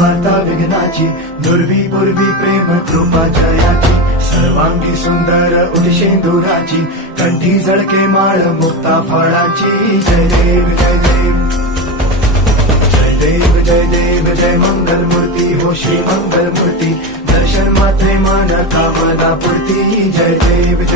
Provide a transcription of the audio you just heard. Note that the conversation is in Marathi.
वार्ता विघ्नाची दुर्वी पूर्वी प्रेम कृपा जयाची सर्वांगी सुंदर उदिशेंदुराची कंठी जळके माळ मुक्ता फळाची जय देव जय देव जय देव जय देव जय मंगल मूर्ती हो श्री मंगल मूर्ती दर्शन मात्रे मन कामना पूर्ती जय देव जय